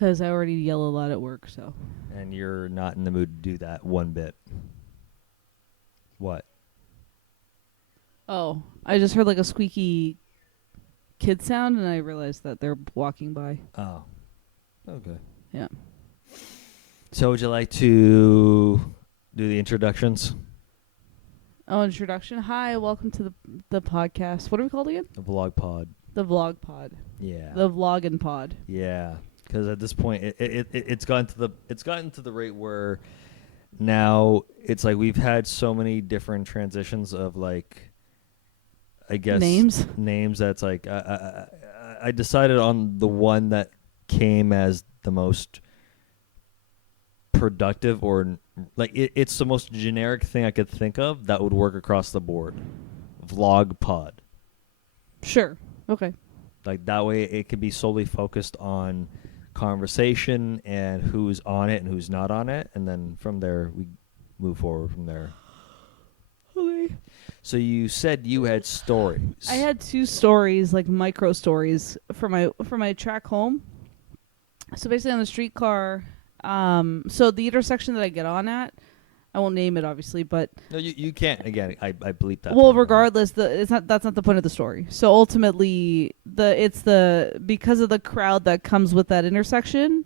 Because I already yell a lot at work, so. And you're not in the mood to do that one bit. What? Oh, I just heard like a squeaky kid sound, and I realized that they're walking by. Oh. Okay. Yeah. So would you like to do the introductions? Oh, introduction. Hi, welcome to the podcast. What are we called again? The vlog pod. The vlog pod. Yeah. The vlogging pod. Yeah. Because at this point, it's gotten to the rate where now it's like we've had so many different transitions of like, I guess names that's like I decided on the one that came as the most productive, or like it's the most generic thing I could think of that would work across the board. Vlog pod. Sure. Okay. Like that way it can be solely focused on conversation and who's on it and who's not on it, and then from there we move forward from there. Okay. So you said you had stories. I had 2 stories, like micro stories, for my track home. So basically on the streetcar, so the intersection that I get on at, I won't name it obviously, but No, you can't. Again, I bleep that. well, regardless, that's not the point of the story. So ultimately, because of the crowd that comes with that intersection,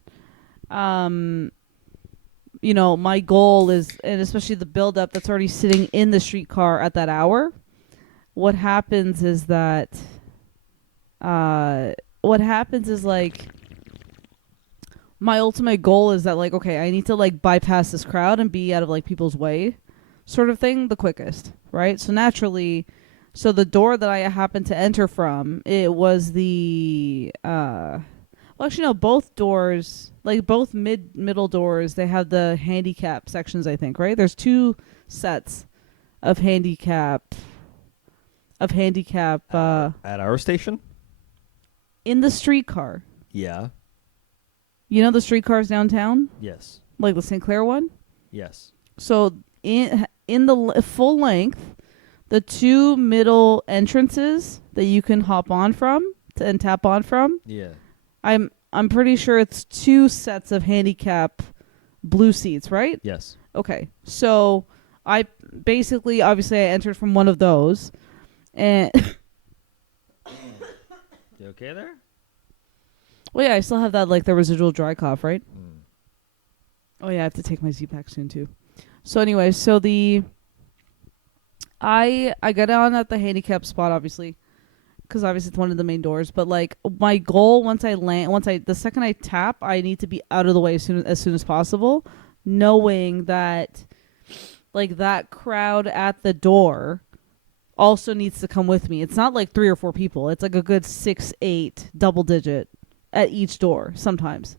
my goal is, and especially the buildup that's already sitting in the streetcar at that hour. What happens is that, like, my ultimate goal is that, like, okay, I need to like bypass this crowd and be out of like people's way, sort of thing, the quickest, right? So naturally, the door that I happened to enter from, it was the well, actually, no, both doors, like both middle doors, they have the handicap sections, I think, right? There's 2 sets of handicap at our station. in the streetcar. Yeah. You know the streetcars downtown? Yes. Like the St. Clair one? Yes. So in the full length, the 2 middle entrances that you can hop on from and tap on from. Yeah. I'm pretty sure it's 2 sets of handicap blue seats, right? Yes. Okay. So I basically, obviously, I entered from one of those, and You okay there? well, yeah, I still have that like the residual dry cough, right? Mm. Oh yeah, I have to take my Z-Pack soon too. So anyway, I got on at the handicap spot, obviously, because obviously it's one of the main doors. But like my goal, the second I tap, I need to be out of the way as soon as possible, knowing that like that crowd at the door also needs to come with me. It's not like 3 or 4 people. It's like a good 6, 8, double digit at each door sometimes.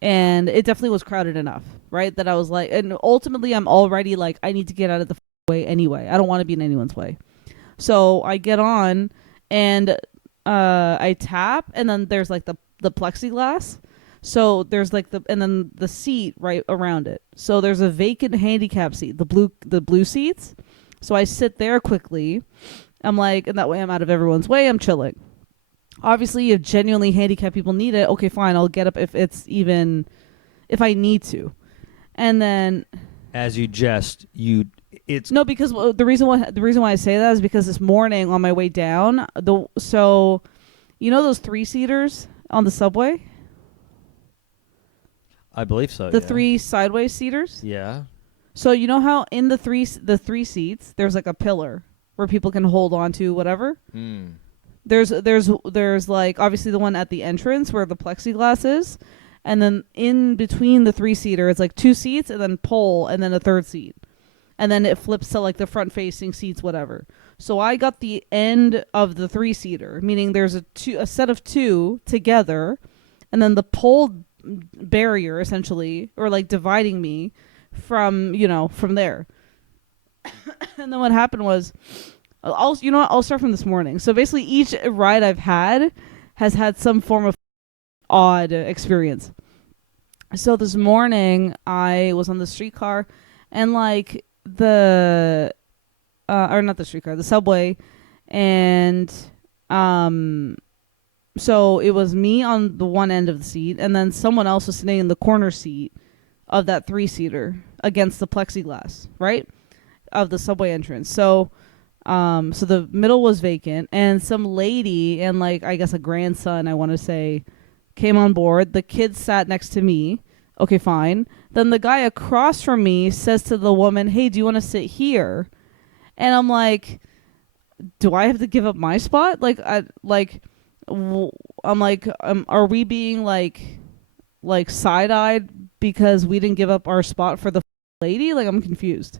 And it definitely was crowded enough, right? That I was like, and ultimately I'm already like, I need to get out of the way anyway. I don't want to be in anyone's way. So I get on and I tap, and then there's like the plexiglass. So there's like and then the seat right around it. So there's a vacant handicap seat, the blue seats. So I sit there quickly. I'm like, and that way I'm out of everyone's way. I'm chilling. Obviously, if genuinely handicapped people need it, okay, fine, I'll get up if I need to. And then, as you jest, it's no, because the reason why I say that is because this morning on my way down, you know those 3-seaters on the subway? I believe so. The yeah. 3 sideways seaters? Yeah. So you know how in the three seats there's like a pillar where people can hold on to whatever? Mm. There's like obviously the one at the entrance where the plexiglass is, and then in between the 3-seater it's like 2 seats and then pole and then a 3rd seat. And then it flips to like the front facing seats, whatever. So I got the end of the 3-seater, meaning there's a set of 2 together, and then the pole barrier essentially, or like dividing me from there. And then what happened was, I'll start from this morning. So basically each ride I've had has had some form of odd experience. So this morning I was on the streetcar, and like the subway, and So it was me on the one end of the seat, and then someone else was sitting in the corner seat of that 3-seater against the plexiglass, right? Of the subway entrance. So the middle was vacant, and some lady and like I guess a grandson, I want to say, came on board. The kid sat next to me. Okay, fine. Then the guy across from me says to the woman, "Hey, do you want to sit here?" And I'm like, "Do I have to give up my spot?" Like, I'm like, are we being like side-eyed because we didn't give up our spot for the lady? Like, I'm confused.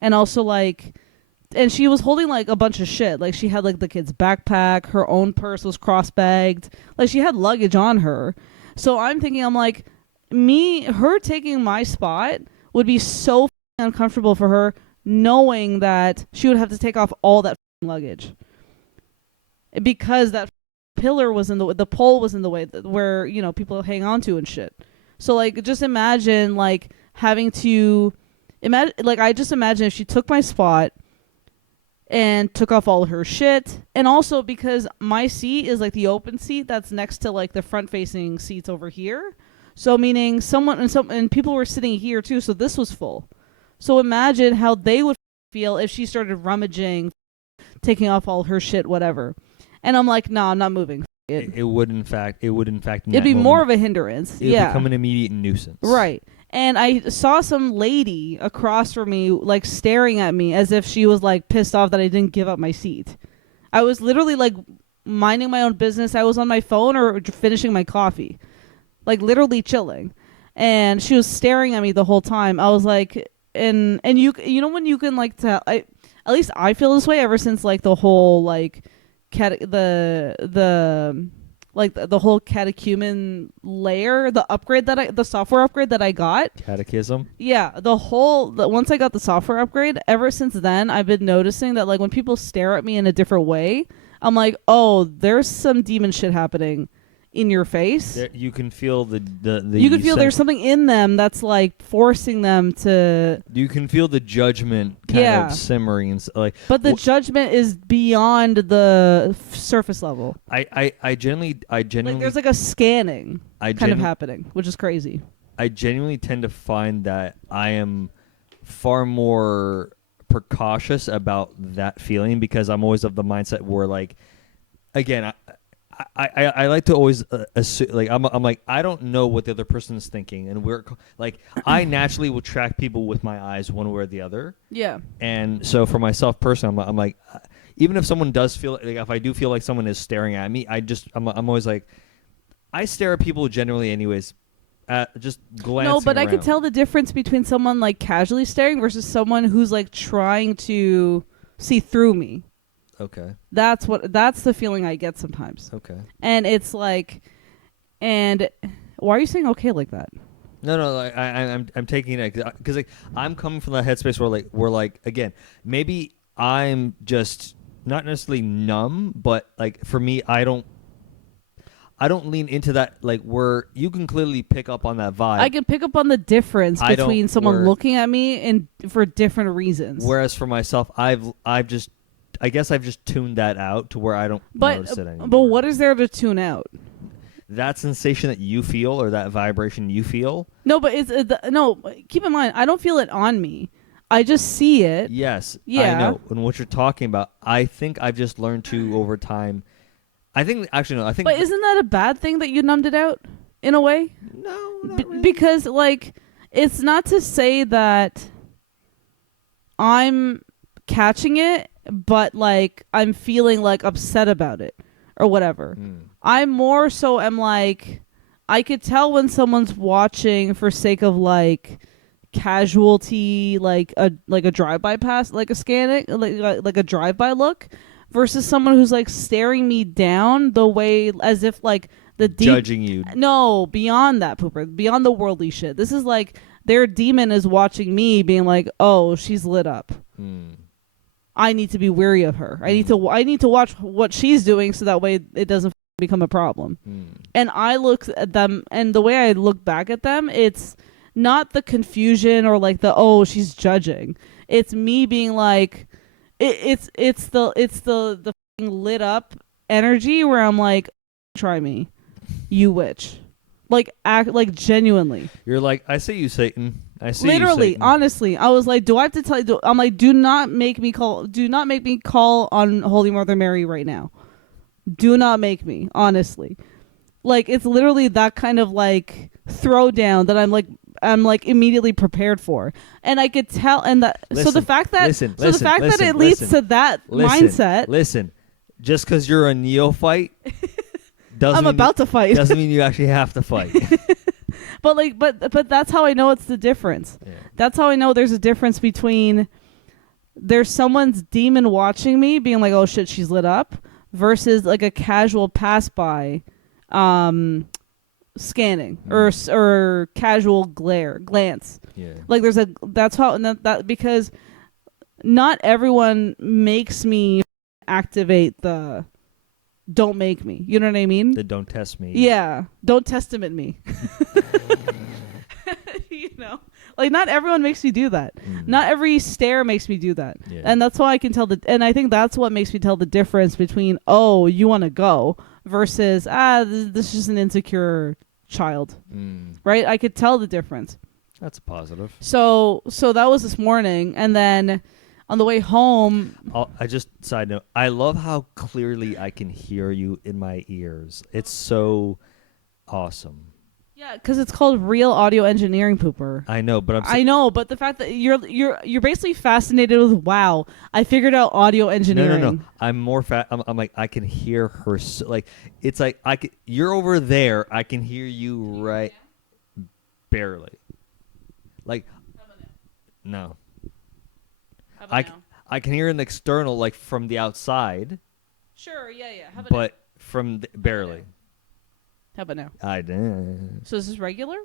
And also like, and she was holding like a bunch of shit. Like she had like the kid's backpack, her own purse was cross-bagged. Like she had luggage on her. So I'm thinking, I'm like, her taking my spot would be so uncomfortable for her, knowing that she would have to take off all that luggage because that pillar was in the pole was in the way where people hang on to and shit. So like, just imagine like having to imagine, like I just imagine if she took my spot and took off all her shit. And also because my seat is like the open seat that's next to like the front facing seats over here. So meaning and people were sitting here too, so this was full. So imagine how they would feel if she started rummaging, taking off all her shit, whatever. And I'm like, nah, I'm not moving. It would in fact it'd be more of a hindrance. It would become an immediate nuisance. Right. And I saw some lady across from me, like, staring at me as if she was, like, pissed off that I didn't give up my seat. I was literally, like, minding my own business. I was on my phone or finishing my coffee. Like, literally chilling. And she was staring at me the whole time. I was like, and you know when you can, like, tell, at least I feel this way ever since, like, the whole, like, the whole catechumen layer, the software upgrade that I got. Catechism? Yeah, once I got the software upgrade, ever since then, I've been noticing that, like, when people stare at me in a different way, I'm like, oh, there's some demon shit happening in your face. You can feel you can feel there's something in them that's, like, forcing them to... You can feel the judgment kind of simmering. But the judgment is beyond the surface level. I genuinely... Like, there's, like, a scanning kind of happening, which is crazy. I genuinely tend to find that I am far more precautious about that feeling because I'm always of the mindset where, like, again... I like to always assume, like I'm like, I don't know what the other person is thinking, and we're like, I naturally will track people with my eyes one way or the other. Yeah. And so for myself personally, I'm like, even if someone does feel like, if I do feel like someone is staring at me, I'm always like, I stare at people generally anyways, just glancing. No, but around. I could tell the difference between someone like casually staring versus someone who's like trying to see through me. Okay. That's the feeling I get sometimes. Okay. And it's like, and why are you saying okay like that? No, like, I'm taking it because like I'm coming from that headspace where like again, maybe I'm just not necessarily numb, but like for me, I don't lean into that, like, where you can clearly pick up on that vibe. I can pick up on the difference between someone looking at me and for different reasons. Whereas for myself, I've just tuned that out to where I don't notice it anymore. But what is there to tune out? That sensation that you feel or that vibration you feel? No, but keep in mind, I don't feel it on me. I just see it. Yes, yeah. I know. And what you're talking about, I think I've just learned to over time. But isn't that a bad thing that you numbed it out in a way? No, not really. Because like, it's not to say that I'm catching it, but like I'm feeling like upset about it or whatever. I more so am like, I could tell when someone's watching for sake of like casualty, like a drive-by pass, like a scanning, like a drive-by look, versus someone who's like staring me down the way as if like the judging you. No, beyond that, pooper, beyond the worldly shit. This is like their demon is watching me, being like, oh, she's lit up. I need to be wary of her. I need to watch what she's doing so that way it doesn't become a problem. And I look at them, and the way I look back at them, it's not the confusion or like the, oh, she's judging. It's me being like, it's the lit up energy where I'm like, try me, you witch. Like, act like genuinely. You're like, I see you, Satan. I see Literally, you, Satan. honestly, I was like, do I have to tell you? I'm like, do not make me call on Holy Mother Mary right now. Do not make me, honestly. Like, it's literally that kind of like throwdown that I'm like immediately prepared for, and I could tell, and that so the fact that that it leads to that mindset. Listen, just because you're a neophyte, doesn't I'm about to fight. Doesn't mean you actually have to fight. but that's how I know it's the difference. Yeah. That's how I know there's a difference between there's someone's demon watching me, being like, oh shit, she's lit up, versus like a casual pass by. Scanning or casual glance. Yeah. Like that's how that because not everyone makes me activate the don't make me. You know what I mean? The don't test me. Yeah. Don't testament me. You know? Like, not everyone makes me do that. Not every stare makes me do that. Yeah. And that's why I can tell and I think that's what makes me tell the difference between, oh, you want to go, versus, this is just an insecure child. Right? I could tell the difference. That's a positive. So that was this morning, and then on the way home, I just side note, I love how clearly I can hear you in my ears. It's so awesome. Yeah, because it's called real audio engineering, Pooper. I know, but I know, but the fact that you're basically fascinated with, wow, I figured out audio engineering. No. I'm more I'm like, I can hear her. Like, it's like you're over there. I can hear you right, barely. Like, no. I can hear an external, like, from the outside. Sure, yeah. How about but from barely. How about now? I did. So is this regular?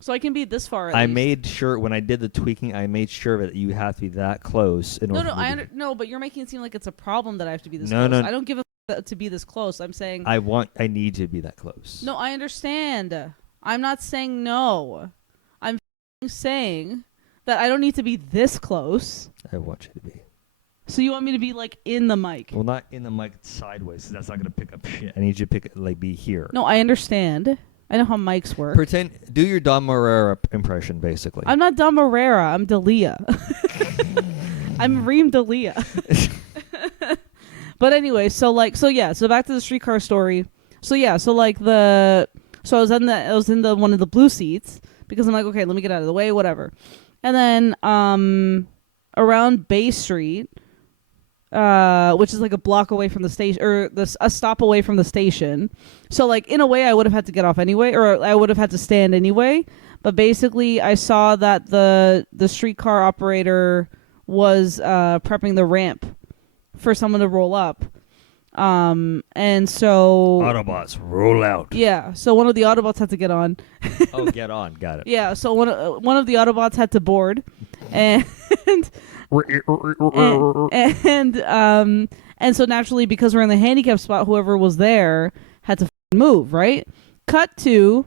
So I can be this far. I made sure when I did the tweaking, I made sure that you have to be that close. No, but you're making it seem like it's a problem that I have to be this close. No. I don't give a to be this close. I'm saying I need to be that close. No, I understand. I'm not saying no. I'm saying that I don't need to be this close. I want you to be. So you want me to be like in the mic? Well, not in the mic, sideways. That's not gonna pick up shit. I need you to be here. No, I understand. I know how mics work. Do your Dom Morera impression, basically. I'm not Dom Morera. I'm Dalia. I'm Reem Dalia. But anyway, so back to the streetcar story. So I was in the one of the blue seats because I'm like, okay, let me get out of the way, whatever. And then around Bay Street, which is like a block away from the station, or a stop away from the station. So like in a way I would have had to get off anyway, or I would have had to stand anyway. But basically I saw that the streetcar operator was prepping the ramp for someone to roll up. And so Autobots roll out. Yeah, so one of the Autobots had to get on. Oh, get on, got it. Yeah, so one of the Autobots had to board, and and so naturally, because we're in the handicap spot, whoever was there had to move, right? Cut to,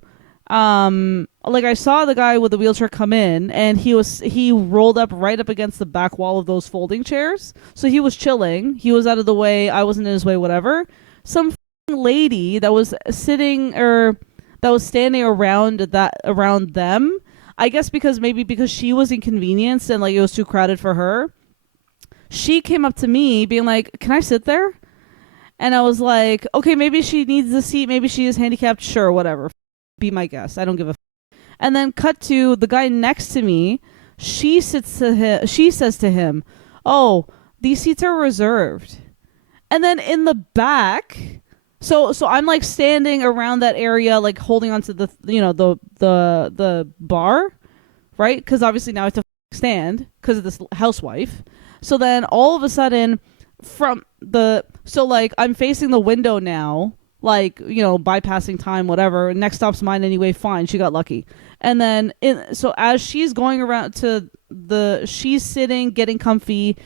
like I saw the guy with the wheelchair come in, and he rolled up right up against the back wall of those folding chairs. So he was chilling. He was out of the way. I wasn't in his way. Whatever. Some lady that was sitting or that was standing around them. I guess because she was inconvenienced and like it was too crowded for her. She came up to me being like, "Can I sit there?" And I was like, "Okay, maybe she needs the seat. Maybe she is handicapped. Sure, whatever. Be my guest. I don't give a." And then cut to the guy next to me. She says to him, "Oh, these seats are reserved." And then in the back, so I'm like standing around that area, like holding onto the the bar, right? Because obviously now I have to stand because of this housewife. So then all of a sudden, I'm facing the window now, like, bypassing time, whatever. Next stop's mine anyway. Fine, she got lucky. And then so as she's going around she's sitting, getting comfy.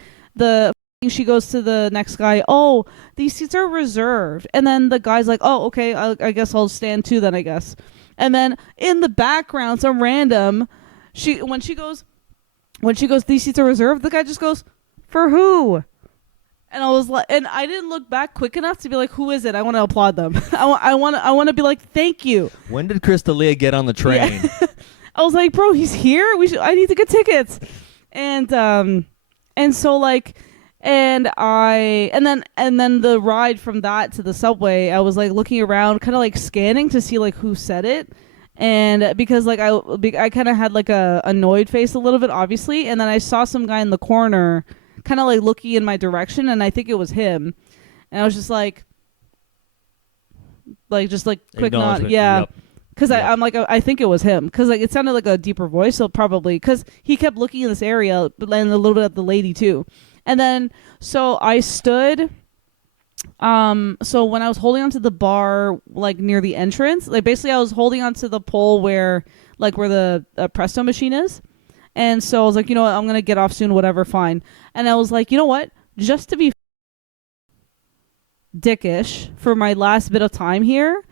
She goes to the next guy. "Oh, these seats are reserved." And then the guy's like, "Oh, okay, I guess I'll stand too then, I guess." And then in the background, some random, when she goes, "These seats are reserved," the guy just goes, "For who?" And I was like, and I didn't look back quick enough to be like, who is it? I want to applaud them. I want to be like, thank you. When did Crystalia get on the train? Yeah. I was like, bro, he's here. I need to get tickets. And so like, and then the ride from that to the subway, I was like looking around, kind of like scanning to see like who said it. And because like I kind of had like a annoyed face a little bit, obviously. And then I saw some guy in the corner kind of like looking in my direction, and I think it was him. And I was just like just like quick nod, yeah, because Yep. I'm like I think it was him, because like it sounded like a deeper voice, so probably because he kept looking in this area, but then a little bit at the lady too. And then so I stood. So when I was holding onto the bar, like near the entrance, like basically I was holding onto the pole where the Presto machine is. And so I was like, you know what, I'm going to get off soon, whatever, fine. And I was like, you know what, just to be dickish for my last bit of time here,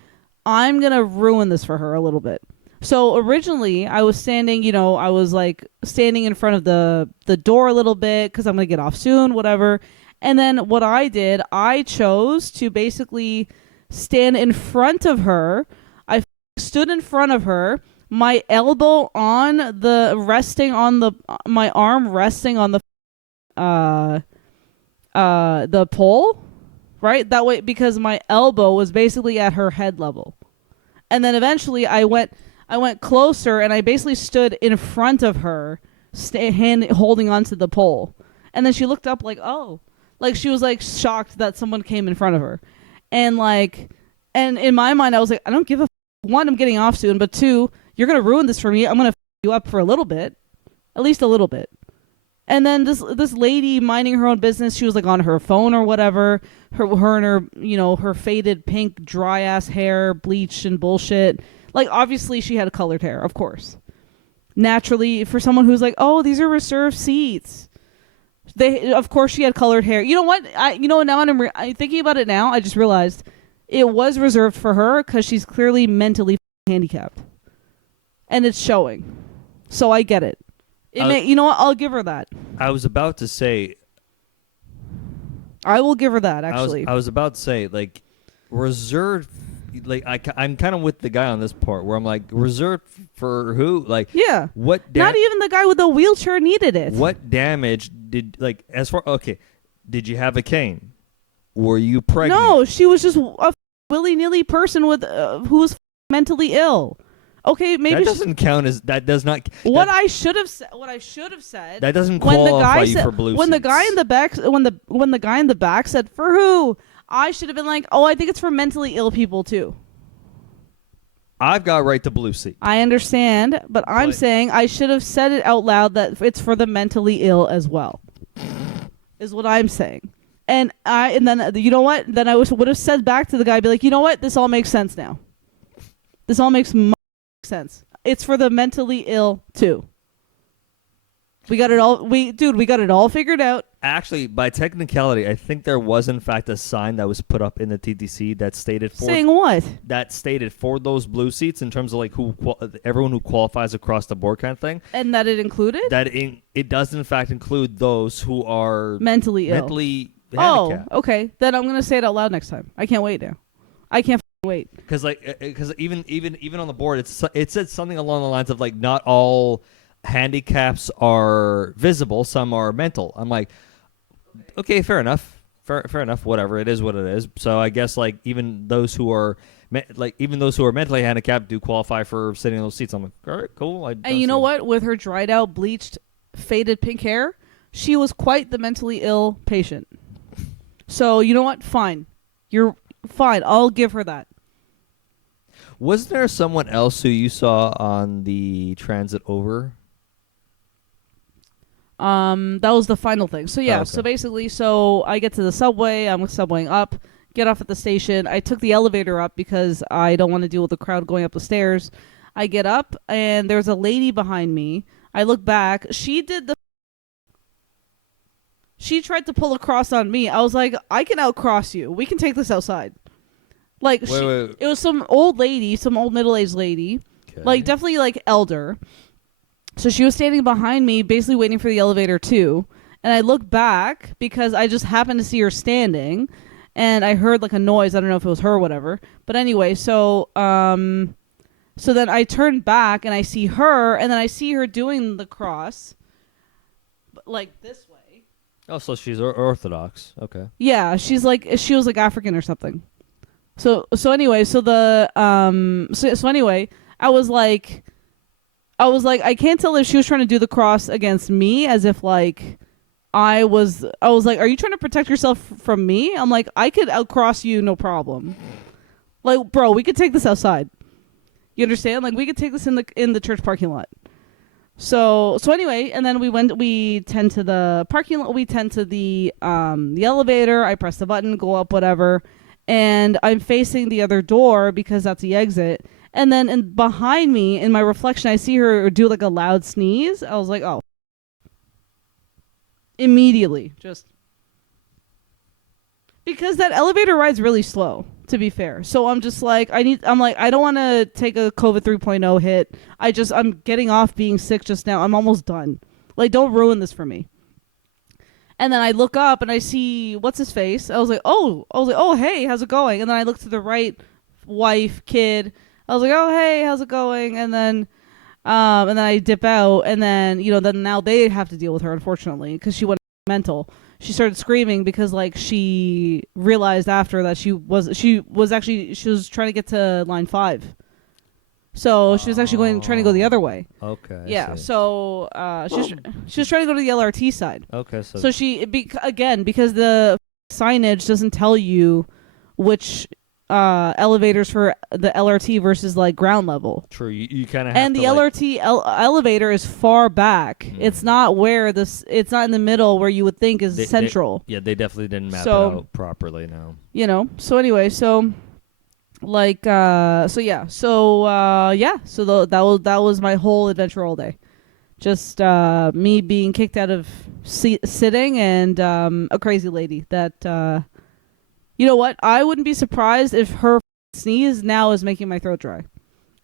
I'm going to ruin this for her a little bit. So originally I was standing, I was like standing in front of the door a little bit because I'm going to get off soon, whatever. And then what I did, I chose to basically stand in front of her. I stood in front of her, my elbow on my arm resting on the pole, right? That way, because my elbow was basically at her head level. And then eventually I went closer, and I basically stood in front of her, holding onto the pole. And then she looked up like, oh. Like, she was, like, shocked that someone came in front of her. And, like, and in my mind, I was like, I don't give a one, I'm getting off soon, but two, you're going to ruin this for me. I'm going to you up for a little bit. At least a little bit. And then this lady minding her own business, she was, like, on her phone or whatever. Her and her, her faded pink, dry-ass hair, bleach and bullshit. Like, obviously, she had colored hair, of course. Naturally, for someone who's like, oh, these are reserved seats. Of course, she had colored hair. You know what? Now I'm thinking about it now. I just realized it was reserved for her because she's clearly mentally handicapped, and it's showing. So I get it. You know what? I'll give her that. I was about to say. I will give her that. Actually, I was about to say, like, reserved. Like, I'm kind of with the guy on this part where I'm like, reserved for who? Like, yeah, what? Not even the guy with the wheelchair needed it. What damage did, like, okay? Did you have a cane? Were you pregnant? No, she was just a willy-nilly person with who was mentally ill. Okay, maybe that doesn't count as that does not. What I should have said. That doesn't qualify you for blue. When the guy in the back, when the guy in the back said for who, I should have been like, oh, I think it's for mentally ill people too. I've got right to blue seat. I understand, but I'm saying I should have said it out loud that it's for the mentally ill as well. Is what I'm saying. And then you know what? Then I would have said back to the guy, be like, you know what? This all makes sense now. This all makes sense. It's for the mentally ill too. We got it all. We got it all figured out. Actually, by technicality, I think there was in fact a sign that was put up in the TTC that stated for saying what? That stated for those blue seats in terms of like everyone who qualifies across the board kind of thing. And that it included? That it does in fact include those who are mentally ill. Handicapped. Oh, okay. Then I'm gonna say it out loud next time. I can't wait now. I can't wait. Because even on the board, it said something along the lines of like not all handicaps are visible, some are mental. I'm like, okay, fair enough, whatever, it is what it is. So I guess like even those who are mentally handicapped do qualify for sitting in those seats. I'm like, all right, cool. And you know what? With her dried out, bleached, faded pink hair, she was quite the mentally ill patient. So you know what? Fine, you're fine. I'll give her that. Was there someone else who you saw on the transit over? That was the final thing. So yeah, okay. So basically, I get to the subway, I'm subwaying up, get off at the station. I took the elevator up because I don't want to deal with the crowd going up the stairs. I get up and there's a lady behind me. I look back. She tried to pull a cross on me. I was like, I can outcross you. We can take this outside. Like, wait. It was some old lady, some old middle-aged lady, okay. Like definitely like elder. So she was standing behind me, basically waiting for the elevator too. and I look back because I just happened to see her standing, and I heard like a noise. I don't know if it was her or whatever. But anyway, so then I turn back and I see her, and then I see her doing the cross, like this way. Oh, so she's Orthodox. Okay. Yeah, she was like African or something. So anyway, so anyway, I was like, I can't tell if she was trying to do the cross against me, as if like I was like, are you trying to protect yourself from me? I'm like, I could outcross you, no problem. Like, bro, we could take this outside. You understand? Like, we could take this in the church parking lot. So anyway, and then we tend to the parking lot, we tend to the elevator, I press the button, go up, whatever, and I'm facing the other door because that's the exit. And then behind me, in my reflection, I see her do like a loud sneeze. I was like, oh. Immediately. Just. Because that elevator ride's really slow, to be fair. So I'm just like, I don't want to take a COVID 3.0 hit. I'm getting off being sick just now. I'm almost done. Like, don't ruin this for me. And then I look up and I see, what's his face? I was like, oh, hey, how's it going? And then I look to the right, wife, kid. I was like, oh, hey, how's it going? And then I dip out, and then, then now they have to deal with her, unfortunately, because she went mental. She started screaming because, like, she realized after that she was trying to get to line 5. So she was actually trying to go the other way. Okay. Yeah. So she was trying to go to the LRT side. Okay. So because the signage doesn't tell you which elevators for the LRT versus like ground level. True. You kind of have and to, the LRT elevator is far back. It's not where it's not in the middle where you would think is central. They definitely didn't map it out properly. No. So anyway, so like that was my whole adventure all day. Just me being kicked out of sitting, and a crazy lady that you know what? I wouldn't be surprised if her sneeze now is making my throat dry.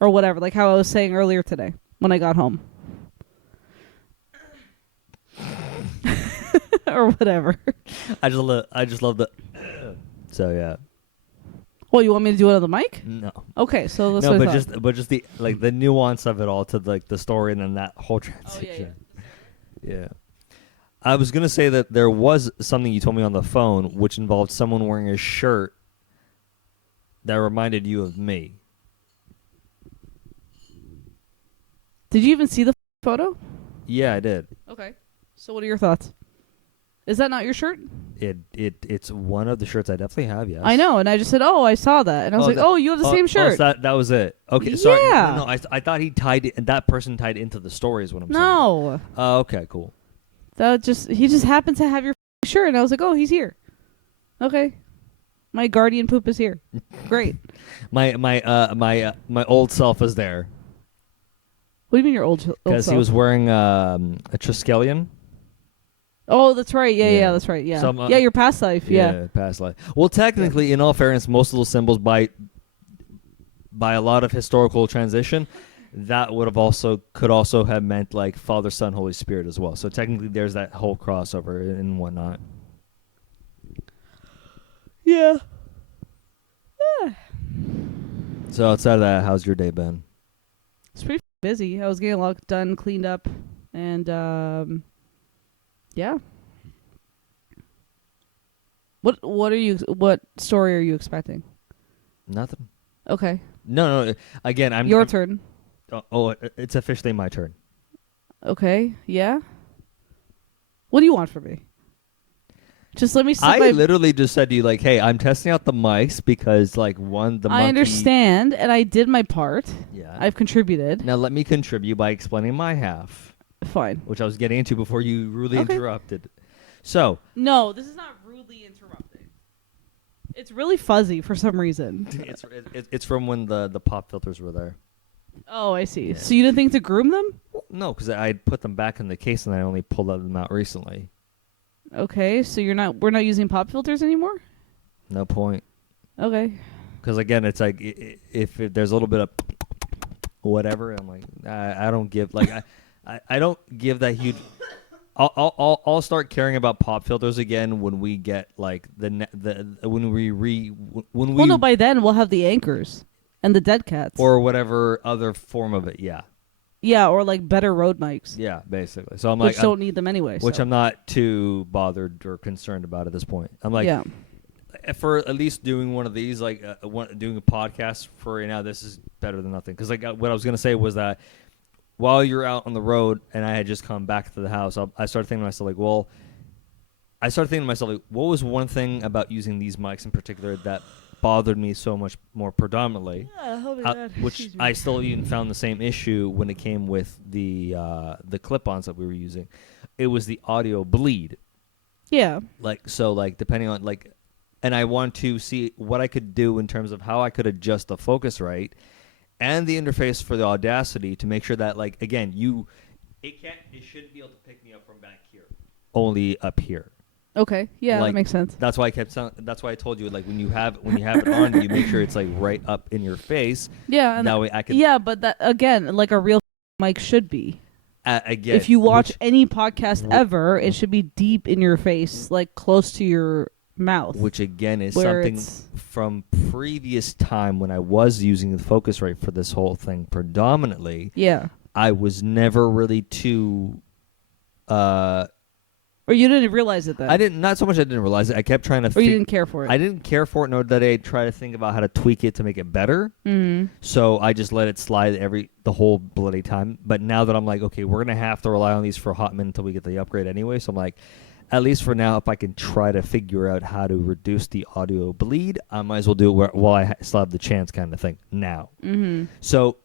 Or whatever, like how I was saying earlier today when I got home. Or whatever. I just love the so yeah. Well, you want me to do it on the mic? No. Okay, so let's but just the like the nuance of it all to like the story and then that whole transition. Oh, yeah. I was going to say that there was something you told me on the phone which involved someone wearing a shirt that reminded you of me. Did you even see the photo? Yeah, I did. Okay. So what are your thoughts? Is that not your shirt? It's one of the shirts I definitely have, yes. I know, and I just said, oh, I saw that. And I was like, oh, you have the same shirt. So that was it. Okay, sorry. Yeah. No, I thought that person tied into the story is what I'm saying. No. Oh, okay, cool. He just happened to have your shirt, and I was like, oh, he's here. Okay. My guardian poop is here. Great. my old self is there. What do you mean your old self? Because he was wearing a Triskelion. Oh, that's right. Yeah, that's right. Yeah. Yeah, your past life. Yeah. Past life. Well, technically, in all fairness, most of those symbols by a lot of historical transition, that could also have meant like Father, Son, Holy Spirit as well. So technically, there's that whole crossover and whatnot. Yeah. So outside of that, how's your day been? It's pretty busy. I was getting a lot done, cleaned up, and yeah. What story are you expecting? Nothing. Okay. No. Again, Your turn. It's officially my turn. Okay. Yeah. What do you want from me? Just let me. I literally just said to you, like, hey, I'm testing out the mics because, like, the monkey. I understand, and I did my part. Yeah. I've contributed. Now let me contribute by explaining my half. Fine. Which I was getting into before you rudely interrupted. So. No, this is not rudely interrupting. It's really fuzzy for some reason. It's from when the pop filters were there. Oh, I see. Yeah. So you didn't think to groom them? No, because I put them back in the case and I only pulled them out recently. Okay, so we're not using pop filters anymore? No point. Okay. Because again, it's like if there's a little bit of whatever, I'm like, I don't give like I don't give that huge. I'll start caring about pop filters again when we get like when we Well, no, by then we'll have the anchors and the dead cats. or whatever other form of it. Yeah. Yeah, or like better road mics. Yeah, basically. So I'm which like, don't need them anyway. which so. I'm not too bothered or concerned about at this point. I'm like, yeah. for at least doing one of these, like doing a podcast for right now, this is better than nothing. Because like what I was gonna say was that while you're out on the road and I had just come back to the house, I started thinking to myself like, what was one thing about using these mics in particular that bothered me so much more predominantly, which I still even found the same issue when it came with the clip-ons that we were using. It was the audio bleed. Yeah. Like so, like depending on like, and I want to see what I could do in terms of how I could adjust the Focusrite and the interface for the Audacity to make sure that like again it shouldn't be able to pick me up from back here, only up here. Okay. Yeah, like, that makes sense. That's why that's why I told you like when you have it on, you make sure it's like right up in your face. Yeah, and that way I can. Yeah, but that again, like a real mic should be. Again, if you watch any podcast ever, it should be deep in your face, like close to your mouth. Which again is something from previous time when I was using the Focusrite for this whole thing predominantly. Yeah. I was never really too. Or you didn't realize it then? I didn't. Not so much I didn't realize it. I kept trying to. Or you didn't care for it? I didn't care for it, nor did I try to think about how to tweak it to make it better. Mm-hmm. So I just let it slide the whole bloody time. But now that I'm like, okay, we're gonna have to rely on these for a hot minute until we get the upgrade anyway. So I'm like, at least for now, if I can try to figure out how to reduce the audio bleed, I might as well do it while I still have the chance, kind of thing. Now. Mm-hmm. So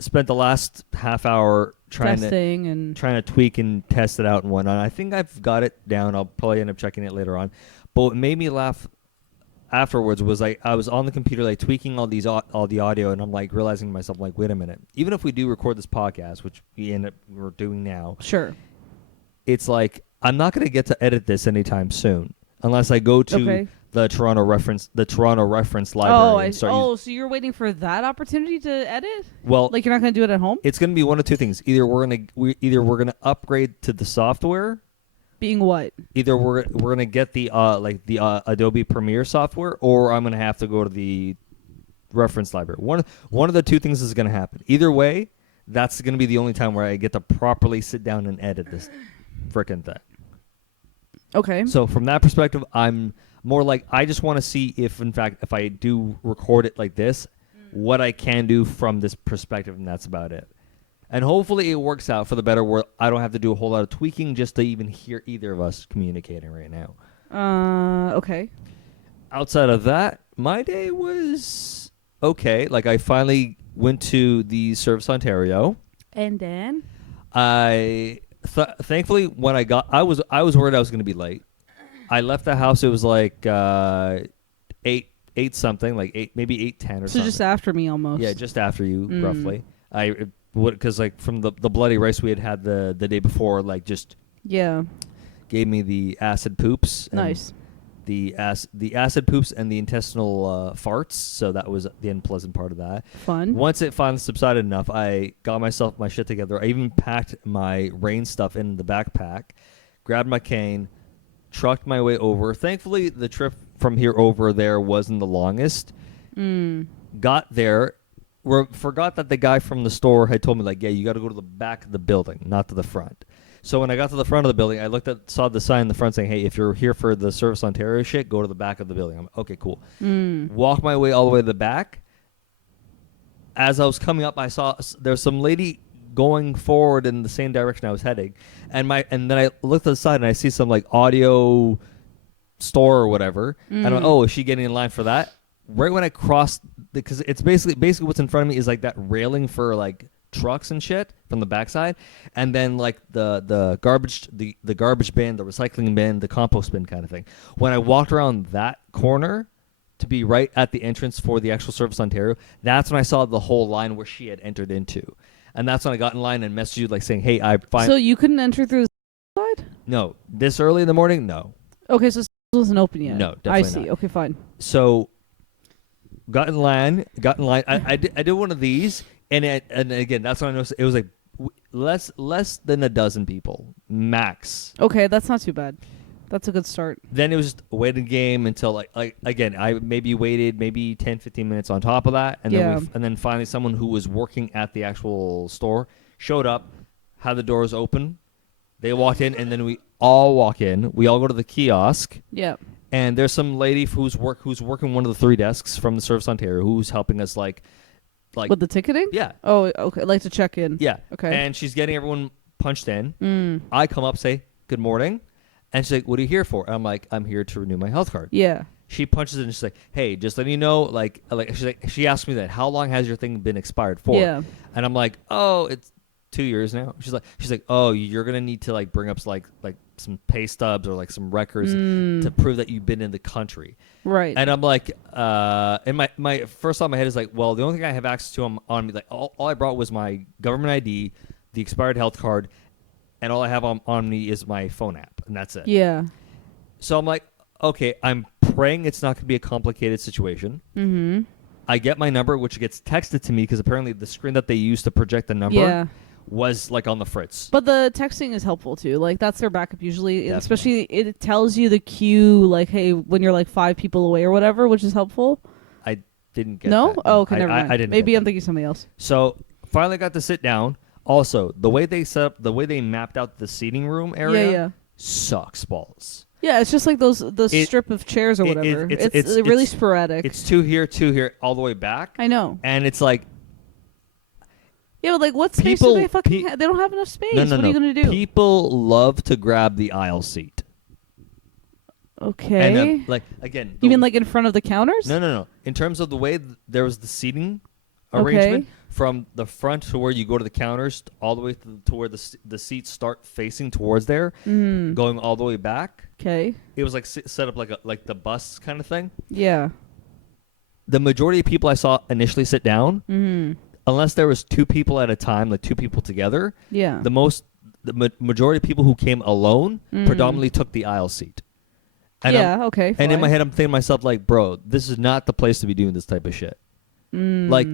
spent the last half hour trying to tweak and test it out and whatnot. I think I've got it down. I'll probably end up checking it later on. But what made me laugh afterwards was I was on the computer like tweaking all the audio, and I'm like realizing to myself like, wait a minute. Even if we do record this podcast, which we're doing now, sure, it's like I'm not going to get to edit this anytime soon unless I go to the Toronto reference library. So you're waiting for that opportunity to edit? Well, like you're not going to do it at home? It's going to be one of two things. Either we're going to upgrade to the software. Being what? Either we're going to get the Adobe Premiere software, or I'm going to have to go to the reference library. One of the two things is going to happen. Either way, that's going to be the only time where I get to properly sit down and edit this frickin' thing. Okay. So from that perspective, I'm more like I just want to see if, in fact, if I do record it like this, what I can do from this perspective, and that's about it. And hopefully it works out for the better where I don't have to do a whole lot of tweaking just to even hear either of us communicating right now. Okay. Outside of that, my day was okay. Like I finally went to the Service Ontario. And then? Thankfully, when I was worried I was going to be late. I left the house. It was like 8 something, like 8, maybe 8:10 or something. So just after me, almost. Yeah, just after you, roughly. Because like from the bloody rice we had the day before, like just gave me the acid poops. Nice. The acid poops and the intestinal farts. So that was the unpleasant part of that. Fun. Once it finally subsided enough, I got my shit together. I even packed my rain stuff in the backpack, grabbed my cane, trucked my way over. Thankfully, the trip from here over there wasn't the longest. Got there, forgot that the guy from the store had told me, like, yeah, you got to go to the back of the building, not to the front. So when I got to the front of the building, I saw the sign in the front saying, hey, if you're here for the Service Ontario shit, go to the back of the building. I'm like, okay, cool. Walk my way all the way to the back. As I was coming up, I saw there's some lady going forward in the same direction I was heading, and then I looked to the side and I see some like audio store or whatever. And I'm like, oh, is she getting in line for that? Right when I crossed, because it's basically what's in front of me is like that railing for like trucks and shit from the backside, and then like the garbage bin, the recycling bin, the compost bin kind of thing. When I walked around that corner to be right at the entrance for the actual Service Ontario, that's when I saw the whole line where she had entered into. And that's when I got in line and messaged you, like saying, "Hey, I find." So you couldn't enter through the side? No, this early in the morning, no. Okay, so it wasn't open yet. No, definitely I see. not. Okay, fine. So, got in line. I did one of these, and again, that's when I noticed it was like less than a dozen people max. Okay, that's not too bad. That's a good start. Then it was just a waiting game until like again, I maybe waited maybe 10, 15 minutes on top of that, and then finally someone who was working at the actual store showed up, had the doors open, they walked in, and then we all walk in. We all go to the kiosk. Yeah. And there's some lady who's working one of the 3 desks from the Service Ontario who's helping us like with the ticketing. Yeah. Oh, okay. Like to check in. Yeah. Okay. And she's getting everyone punched in. I come up, say good morning. And she's like, "What are you here for?" And I'm like, "I'm here to renew my health card." Yeah. She punches it and she's like, "Hey, just letting you know, like she asked me that, how long has your thing been expired for?" Yeah. And I'm like, "Oh, it's 2 years now." She's like, "Oh, you're gonna need to like bring up like some pay stubs or like some records to prove that you've been in the country." Right. And I'm like, and my first thought in my head is like, well, the only thing I have access to on me, like all I brought was my government ID, the expired health card, and all I have on me is my phone app, and that's it. Yeah. So I'm like, okay, I'm praying it's not going to be a complicated situation. Mm-hmm. I get my number, which gets texted to me because apparently the screen that they use to project the number was like on the fritz. But the texting is helpful too. Like that's their backup usually. Definitely. Especially it tells you the queue, like, hey, when you're like 5 people away or whatever, which is helpful. I didn't get no? that. Oh, okay, never mind. I didn't. Maybe I'm thinking something else. So finally got to sit down. Also, the way they set up, the way they mapped out the seating room area sucks balls. Yeah, it's just like the strip of chairs or whatever. It's really sporadic. It's 2 here, all the way back. I know. And it's like... Yeah, but like what space do they fucking have? They don't have enough space. No, what are you going to do? People love to grab the aisle seat. Okay. And like, again... You mean like in front of the counters? No. In terms of the way there was the seating arrangement, from the front to where you go to the counters all the way to where the seats start facing towards there, going all the way back. Okay. It was like set up like the bus kind of thing. Yeah. The majority of people I saw initially sit down, unless there was 2 people at a time, like 2 people together. Yeah. The majority of people who came alone predominantly took the aisle seat. And okay. And in my head, I'm thinking to myself, like, bro, this is not the place to be doing this type of shit. Like,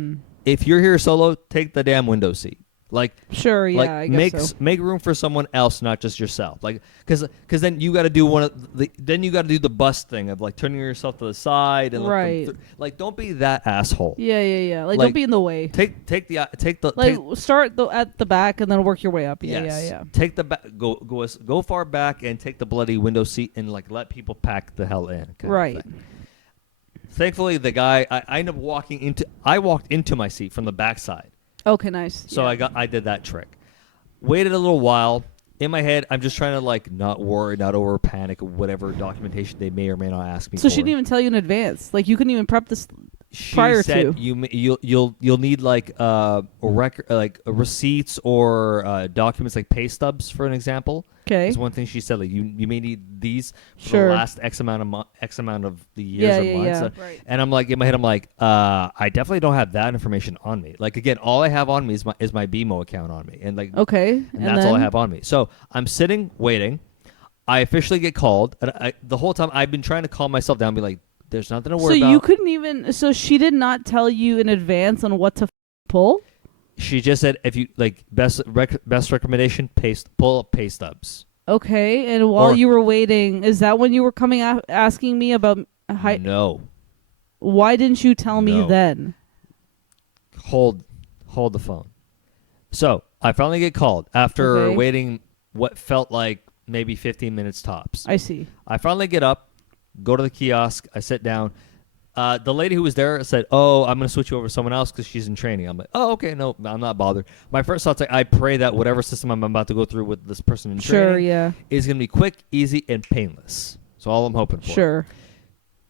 if you're here solo, take the damn window seat. Like, sure, yeah, like I guess so. Make room for someone else, not just yourself. Like, because then you got to do then you got to do the bus thing of like turning yourself to the side and right. Like, don't be that asshole. Yeah. Like, don't be in the way. Take start at the back and then work your way up. Yeah. Take the back, go far back and take the bloody window seat and like let people pack the hell in. Right. Thankfully, the guy I ended up walked into my seat from the backside. Okay, nice. So I did that trick. Waited a little while. In my head, I'm just trying to like not worry, not over panic, whatever documentation they may or may not ask me. So she didn't even tell you in advance. Like you couldn't even prep this prior to. You You'll need like receipts or documents like pay stubs, for an example. Okay. Is one thing she said. Like you may need these for sure. the last X amount of the years or months. Right. And I'm like in my head, I'm like, I definitely don't have that information on me. Like again, all I have on me is my BMO account on me, and like okay, and that's all I have on me. So I'm sitting waiting. I officially get called, and the whole time I've been trying to calm myself down, and be like, "There's nothing to worry about." So you couldn't even. So she did not tell you in advance on what to pull. She just said, "If you like, best recommendation, pull up pay stubs." Okay, and while you were waiting, is that when you were coming asking me about height? No. Why didn't you tell me then? Hold the phone. So I finally get called after waiting what felt like maybe 15 minutes tops. I see. I finally get up, go to the kiosk, I sit down. The lady who was there said, "Oh, I'm going to switch you over to someone else because she's in training." I'm like, "Oh, okay, no, I'm not bothered." My first thought's like, I pray that whatever system I'm about to go through with this person in training is going to be quick, easy, and painless. So all I'm hoping for. Sure.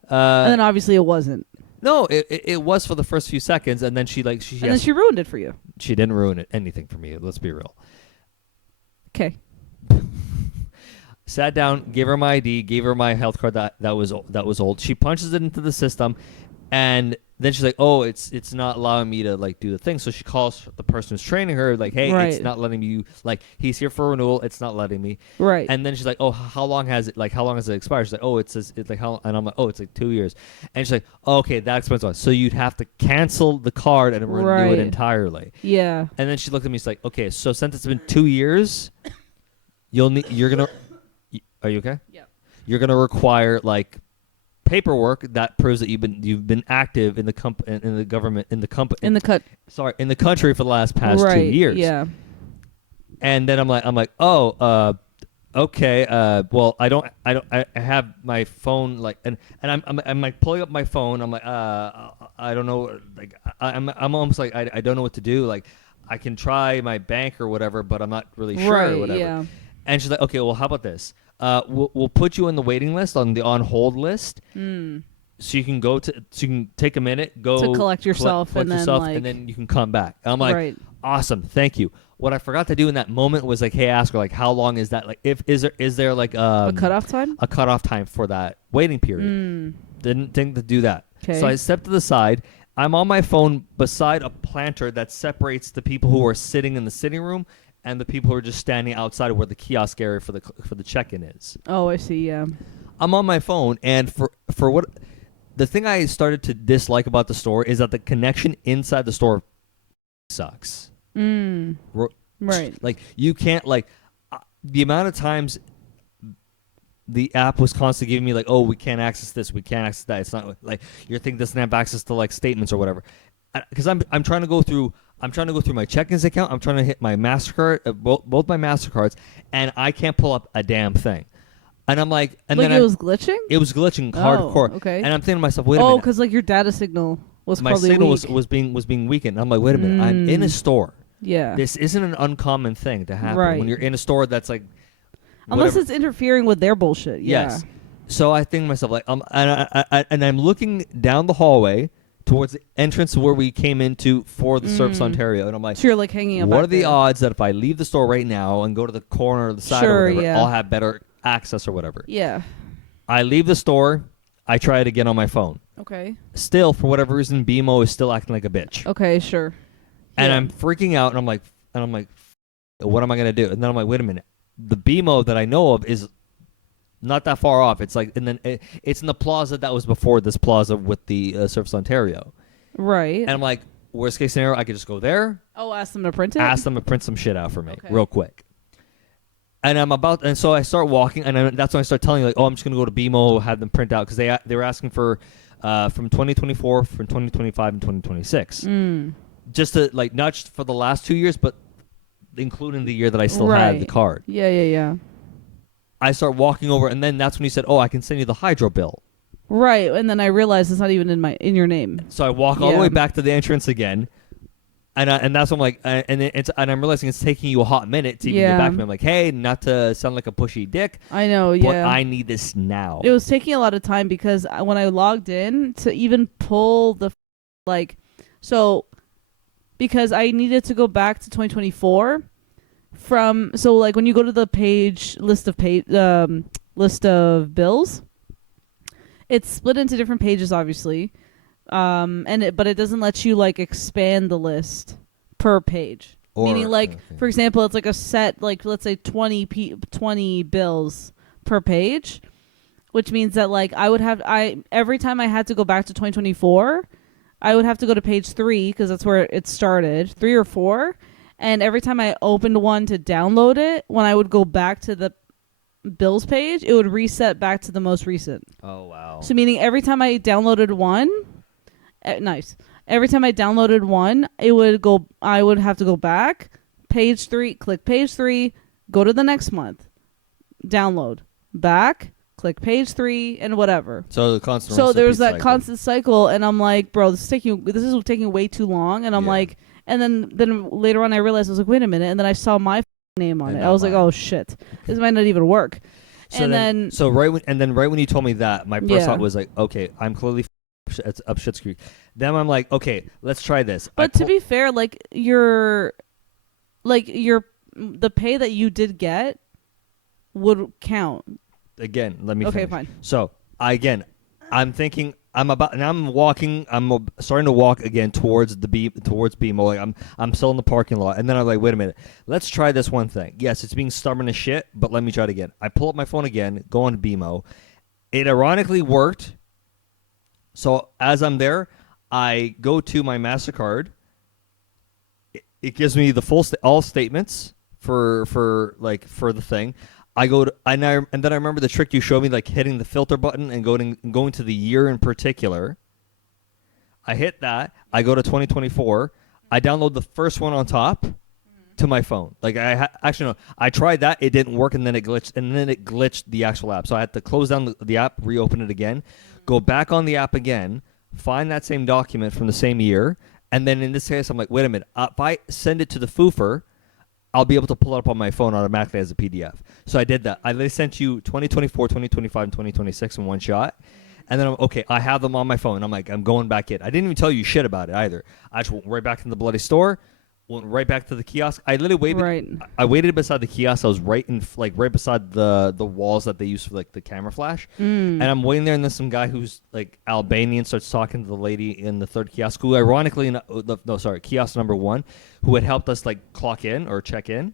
And then obviously it wasn't. No, it was for the first few seconds, and then she then she ruined it for you. She didn't ruin anything for me. Let's be real. Okay. Sat down, gave her my ID, gave her my health card that was old. She punches it into the system. And then she's like, "Oh, it's not allowing me to like do the thing." So she calls the person who's training her, like, "Hey, it's Right. not letting me. Like, he's here for renewal. It's not letting me." Right. And then she's like, "Oh, how long has it? Like, how long has it expired?" She's like, "Oh, it says it's like how." And I'm like, "Oh, it's like 2 years." And she's like, oh, "Okay, that explains why." So you'd have to cancel the card and renew it Right. entirely. Yeah. And then she looked at me. She's like, "Okay, so since it's been 2 years, you're gonna. Are you okay? Yeah. You're gonna require like." Paperwork that proves that you've been active in the in the government in the company In the cut. in the country for the past Right. 2 years. Yeah. And then I'm like, oh, okay. Well, I have my phone like, and I'm like pulling up my phone. I'm like, I don't know. Like, I'm almost like, I don't know what to do. Like, I can try my bank or whatever, but I'm not really sure Right. or whatever. Yeah. And she's like, okay, well, how about this? We'll put you on the waiting list, on the on hold list, so you can take a minute, go To collect yourself and then, like- and then you can come back. And I'm like, Right. awesome, thank you. What I forgot to do in that moment was like, hey, ask her like, how long is that? Like, is there like A cutoff time? a cutoff time for that waiting period? Didn't think to do that. 'Kay. So I stepped to the side. I'm on my phone beside a planter that separates the people who are sitting in the sitting room and the people who are just standing outside of where the kiosk area for the check-in is. Oh, I see. Yeah. I'm on my phone, and for what the thing I started to dislike about the store is that the connection inside the store sucks. Right. Like, you can't like the amount of times the app was constantly giving me like, oh, we can't access this, we can't access that. It's not like your thing doesn't have access to like statements or whatever. Because I'm trying to go through my check-ins account. I'm trying to hit my MasterCard, both my MasterCards, and I can't pull up a damn thing. And I'm like, and like then it was glitching? It was glitching hardcore. Okay. And I'm thinking to myself, wait a minute. Oh, because like your data signal was my probably signal weak. was being weakened. I'm like, wait a minute. I'm in a store. Yeah. This isn't an uncommon thing to happen Right. when you're in a store that's like, Unless whatever. it's interfering with their bullshit. Yeah. Yes. So I think to myself like, and I'm looking down the hallway towards the entrance where we came into for the Service Ontario, and I'm like, So you're like hanging up. what back are the there. odds that if I leave the store right now and go to the corner or the side Sure, or whatever, yeah. I'll have better access or whatever? Yeah. I leave the store. I try it again on my phone. Okay. Still, for whatever reason, BMO is still acting like a bitch. Okay. Sure. And Yeah. I'm freaking out, and I'm like, what am I gonna do? And then I'm like, wait a minute. The BMO that I know of is not that far off. It's like, and then it's in the plaza that was before this plaza with the Service Ontario. Right. And I'm like, worst case scenario, I could just go there, Oh, ask them to print it. ask them to print some shit out for me Okay. real quick. And so I start walking, and that's when I start telling you, like, oh, I'm just gonna go to BMO, have them print out, because they were asking for from 2024, from 2025, and 2026, just to like not just for the last 2 years, but including the year that I still had the Right. card. Yeah. Yeah. Yeah. I start walking over, and then that's when he said, oh, I can send you the hydro bill. Right. And then I realized it's not even in your name. So I walk all the Yeah. way back to the entrance again, and that's when I'm like, and I'm realizing it's taking you a hot minute to even get Yeah. back to me. I'm like, hey, not to sound like a pushy dick, I know. but Yeah. I need this now. It was taking a lot of time because when I logged in to even pull the because I needed to go back to 2024 like when you go to the list of bills, it's split into different pages obviously, but it doesn't let you like expand the list per page. Meaning like for example, it's like a set like let's say 20 bills per page. Which means that like every time I had to go back to 2024, I would have to go to page 3 because that's where it started, 3 or 4, and every time I opened one to download it, when I would go back to the bills page, it would reset back to the most recent. Oh wow. So meaning every time I downloaded one, nice. Every time I downloaded one, I would have to go back, page 3, click page 3, go to the next month, download, back. Click page 3 and whatever. So the constant. So there's that cycle. constant cycle, and I'm like, bro, this is taking way too long. And I'm Yeah. like, and then later on, I realized I was like, wait a minute, and then I saw my name on And it. not I was like, mine. oh shit, this might not even work. So and then right when you told me that, my first Yeah. thought was like, okay, I'm clearly up shit's creek. Then I'm like, okay, let's try this. but to be fair, the pay that you did get would count. Again, let me Okay, finish. fine. So I'm thinking I'm walking. Starting to walk again towards towards BMO. Like I'm still in the parking lot, and then I'm like, wait a minute, let's try this one thing. Yes, it's being stubborn as shit, but let me try it again. I pull up my phone again, go on BMO. It ironically worked. So as I'm there, I go to my MasterCard. It gives me the all statements for the thing. I go to and then I remember the trick you showed me, like hitting the filter button and going to the year in particular. I hit that. I go to 2024. I download the first one on top to my phone. Like actually no, I tried that. It didn't work, and then it glitched the actual app. So I had to close down the app, reopen it again, go back on the app again, find that same document from the same year, and then in this case, I'm like, wait a minute. If I send it to the foofer, I'll be able to pull it up on my phone automatically as a PDF. So I did that. They sent you 2024, 2025, and 2026 in one shot. And then I have them on my phone. I'm like, I'm going back in. I didn't even tell you shit about it either. I just went right back in the bloody store, went right back to the kiosk. I literally waited. Right. I waited beside the kiosk. I was right beside the walls that they use for like the camera flash. And I'm waiting there, and then some guy who's like Albanian starts talking to the lady in the third kiosk, who ironically, kiosk number 1, who had helped us like clock in or check in.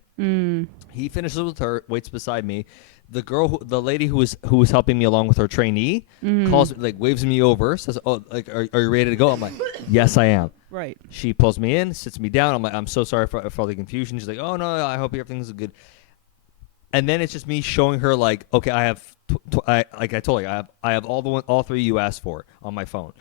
He finishes with her, waits beside me. The lady who was helping me along with her trainee, calls, like waves me over, says, "Oh, like are you ready to go?" I'm like, "Yes, I am." Right. She pulls me in, sits me down. I'm like, "I'm so sorry for all the confusion." She's like, "Oh no, I hope everything's good." And then it's just me showing her like, "Okay, I have, like I told you, I have all 3 you asked for on my phone.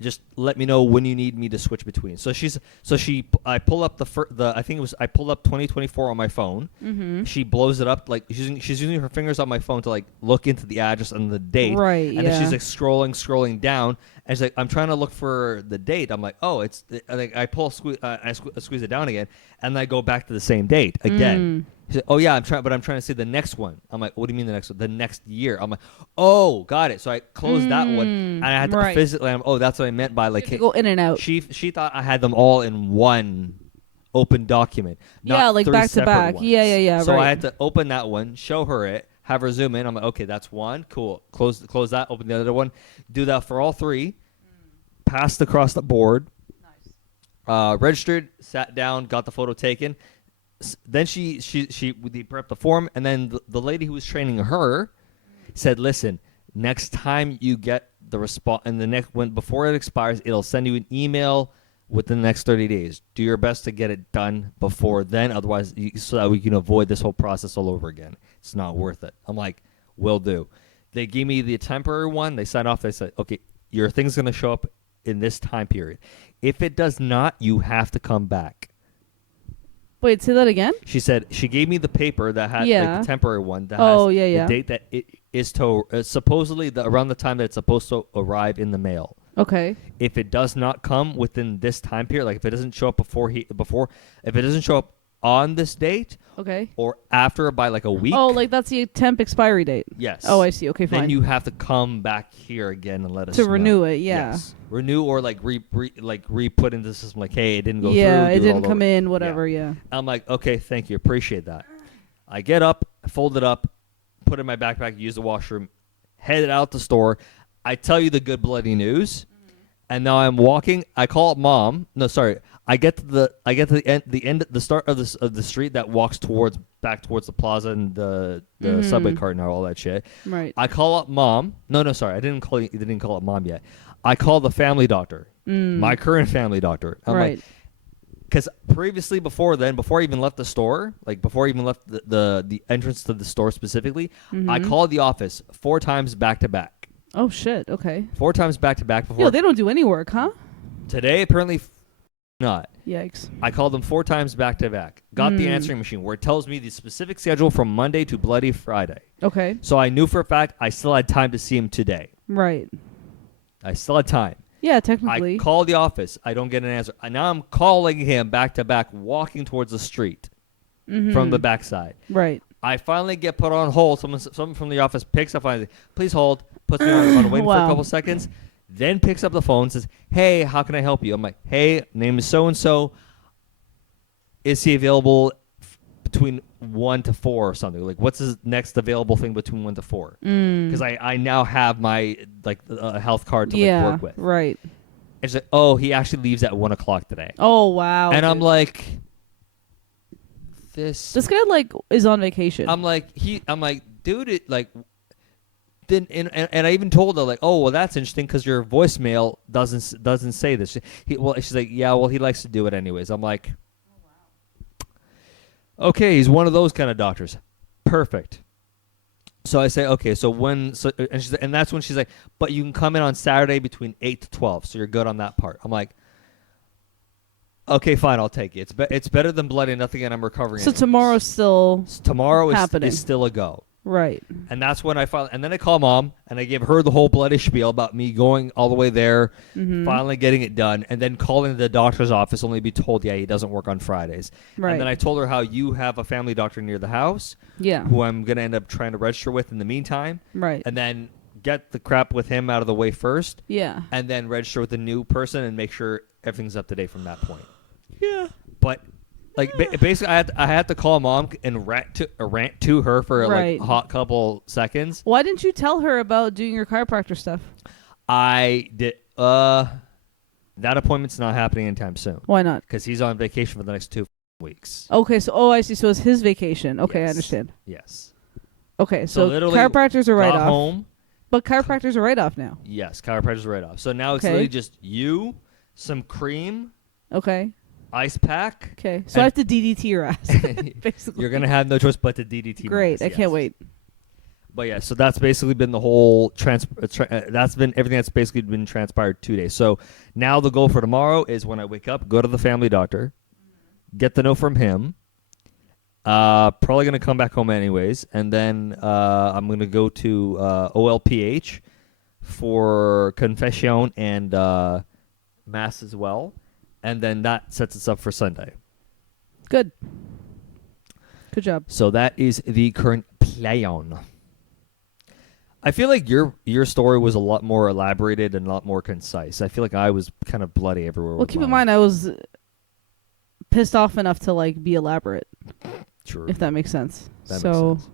Just let me know when you need me to switch between." I pull up I pulled up 2024 on my phone. She blows it up, like she's using her fingers on my phone to like look into the address and the date. Right. And then she's like scrolling down, and she's like, "I'm trying to look for the date." I'm like, "Oh, it's like I squeeze it down again, and I go back to the same date again." She said, "Oh yeah, I'm trying to see the next one." I'm like, "What do you mean the next one?" "The next year." I'm like, "Oh, got it." So I closed that one, and I had to physically. That's what I meant by like go in and out. She thought I had them all in one open document. Not like 3 back to back. ones. Yeah. So right. I had to open that one, show her it, have her zoom in. I'm like, "Okay, that's one. Cool." Close that. Open the other one. Do that for all 3. Passed across the board. Nice. Registered. Sat down. Got the photo taken. Then they prepped the form, and then the lady who was training her said, "Listen, next time you get the response, and before it expires, it'll send you an email within the next 30 days. Do your best to get it done before then, otherwise, so that we can avoid this whole process all over again. It's not worth it." I'm like, "Will do." They gave me the temporary one. They signed off. They said, "Okay, your thing's going to show up in this time period. If it does not, you have to come back." Wait, say that again? She said she gave me the paper that had like, the temporary one that has the date that it is to supposedly around the time that it's supposed to arrive in the mail. Okay. If it does not come within this time period, like if it doesn't show up if it doesn't show up on this date, okay, or after by like a week. Oh, like that's the temp expiry date. Yes. Oh, I see. Okay, fine. Then you have to come back here again and let us know. Renew it. Yeah. Yes. Renew or like re-put into the system. Like, hey, it didn't go through. Yeah, it didn't come in. Whatever. Yeah. I'm like, okay, thank you, appreciate that. I get up, fold it up, put it in my backpack, use the washroom, headed out the store. I tell you the good bloody news, and now I'm walking. I call up mom. No, sorry. I get to the start of the street that walks back towards the plaza and the subway cart and all that shit. Right. I call up mom. No, sorry. I didn't call up mom yet. I call the family doctor, my current family doctor. I'm like, because previously, before I even left the store, like before I even left the entrance to the store specifically, I called the office 4 times back to back. Oh shit! Okay. 4 times back to back before. Yo, they don't do any work, huh? Today, apparently, not. Yikes. I called them 4 times back to back. Got the answering machine where it tells me the specific schedule from Monday to bloody Friday. Okay. So I knew for a fact I still had time to see him today. Right. I still had time. Yeah, technically. I call the office. I don't get an answer. Now I'm calling him back to back, walking towards the street from the backside. Right. I finally get put on hold. Someone from the office picks up. Please hold. Puts me on wait for a couple seconds. Then picks up the phone and says, "Hey, how can I help you?" I'm like, "Hey, name is so-and-so. Is he available between 1 to 4 or something. Like, what's the next available thing between 1 to 4? Because I now have my health card to work with. Right. And she's like, oh, he actually leaves at 1 o'clock today. Oh wow. And dude. I'm like, this guy is on vacation. I'm like, dude, it like. Then and I even told her, like, oh, well, that's interesting because your voicemail doesn't say this. She's like, yeah, well, he likes to do it anyways. I'm like, okay, he's one of those kind of doctors. Perfect. So I say, okay, and that's when she's like, but you can come in on Saturday between 8 to 12, so you're good on that part. I'm like, okay, fine, I'll take it. It's better than bloody nothing, and I'm recovering. So tomorrow's still happening. Is still a go. Right. And that's when and then I call Mom, and I give her the whole bloody spiel about me going all the way there, finally getting it done, and then calling the doctor's office only to be told, yeah, he doesn't work on Fridays. Right. And then I told her how you have a family doctor near the house, who I'm going to end up trying to register with in the meantime. Right. And then get the crap with him out of the way first. Yeah. And then register with a new person and make sure everything's up to date from that point. Yeah. But... basically, I had to call Mom and rant to her for like a hot couple seconds. Why didn't you tell her about doing your chiropractor stuff? I did. That appointment's not happening anytime soon. Why not? Because he's on vacation for the next 2 weeks. Okay, so I see. So it's his vacation. Okay, yes. I understand. Yes. Okay, so chiropractors are right off. Home. But chiropractors are right off now. Yes, chiropractors are right off. So now it's literally just you, some cream. Okay. Ice pack. Okay, so I have to DDT your ass. Basically, you're gonna have no choice but to DDT. Great, my ass, I can't wait. But yeah, so that's basically been the whole that's been everything that's basically been transpired 2 days. So now the goal for tomorrow is when I wake up, go to the family doctor, get the note from him. Probably gonna come back home anyways, and then I'm gonna go to OLPH for confession and mass as well. And then that sets us up for Sunday. Good job. So that is the current plan. I feel like your story was a lot more elaborated and a lot more concise. I feel like I was kind of bloody everywhere. Well, keep in mind, I was pissed off enough to be elaborate. True. If that makes sense. That makes sense.